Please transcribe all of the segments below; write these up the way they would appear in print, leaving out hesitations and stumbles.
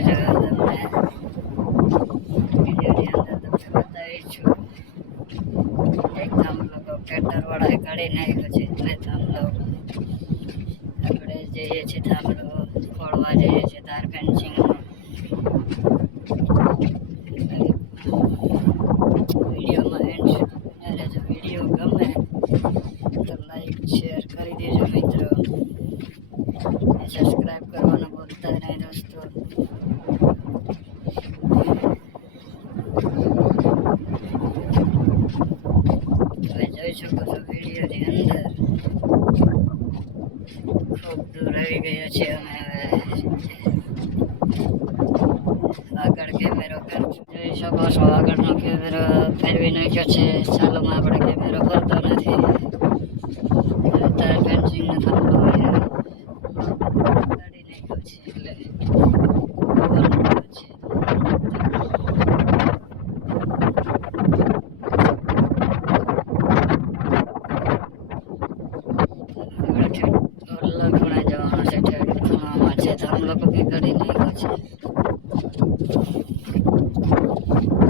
જો તમને વિડીયોની અંદર તમને બતાવી છું એક થાંભલો ટ્રેક્ટર વાળાએ કાઢી નાખ્યો છે એટલે થાંભલો આપણે જઈએ છીએ થાંભલો ખોળવા જઈએ છીએ તાર ફેન્સિંગમાં વિડીયોમાં એન્ડ અને જો વિડીયો ગમે તો લાઈક શેર કરી દેજો મિત્રો સબસ્ક્રાઈબ કરવાનું ભૂલતા નહીં દોસ્તો તમે જોઈ શકો છો વિડીયોની અંદર ખૂબ દૂર આવી ગયો છે અમે હવે આગળ કેમેરો જોઈ શકો છો આગળનો કેમેરો ફેરવી નાખ્યો છે ચાલુમાં આપણે કેમેરો ફરતો નથી તાર ફેન્સિંગનો થાંભલો કાઢી નાખ્યો છે એટલે ખૂણા જવાનો છે ખૂણામાં છે થાંભલો પગે કાઢી નાખ્યો છે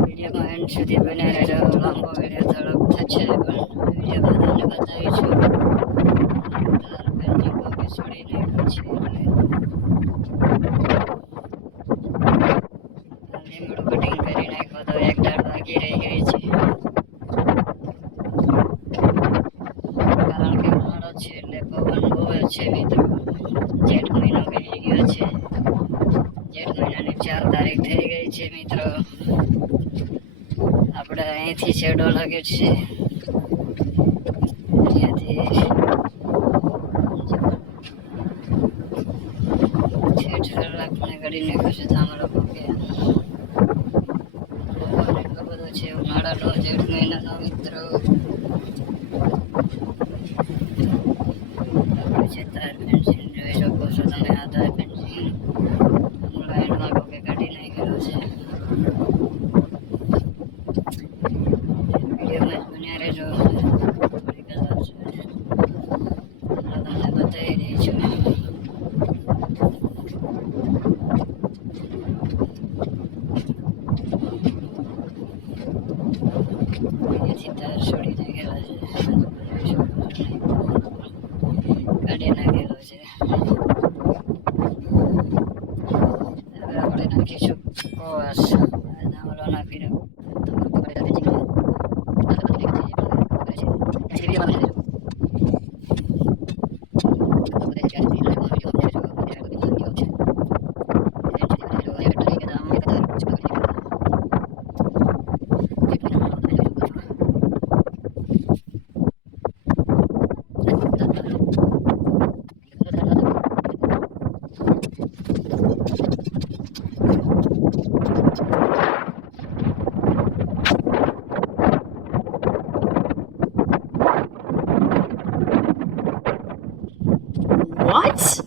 વિડીયોમાં એન્ડ સુધી બન્યા રહેજો લાંબો વિડીયો થોડોક થશે પણ વિડીયોમાં તમને બતાવીશું તાર ફેન્સિંગ પગે છોડી નાખ્યો છે લીમડું કટિંગ કરી નાખ્યો તો એક ડાળ બાકી રહી ગઈ છે કારણ કે ઉનાળો છે એટલે પવન બહુ છે મિત્રો જેઠ મહિનો ગઈ ગયો છે જેઠ મહિનાની 4 તારીખ થઈ ગઈ છે મિત્રો આપણે અહીંથી શેડો લાગ્યો છે અહીંયાથી છેઠ રાખને કાઢી નાખ્યો છે થાંભલો પગે એટલો બધો છે ઉનાળાનો જેઠ મહિનાનો મિત્રો છે તાર ફેન્સિંગ જોઈ શકો છો તમે આ તાર ફેન્સિંગ લાઈનમાં પગે કાઢી નાખેલો છે વિડીયોમાં બન્યા રહેજો તમને બતાવી દઈ છું અહીંયાથી તાર છોડી નાખેલા છે કાઢી નાખેલો છે હવે આપણે નાખીશું કોસ થાંભલો નાખી દો What?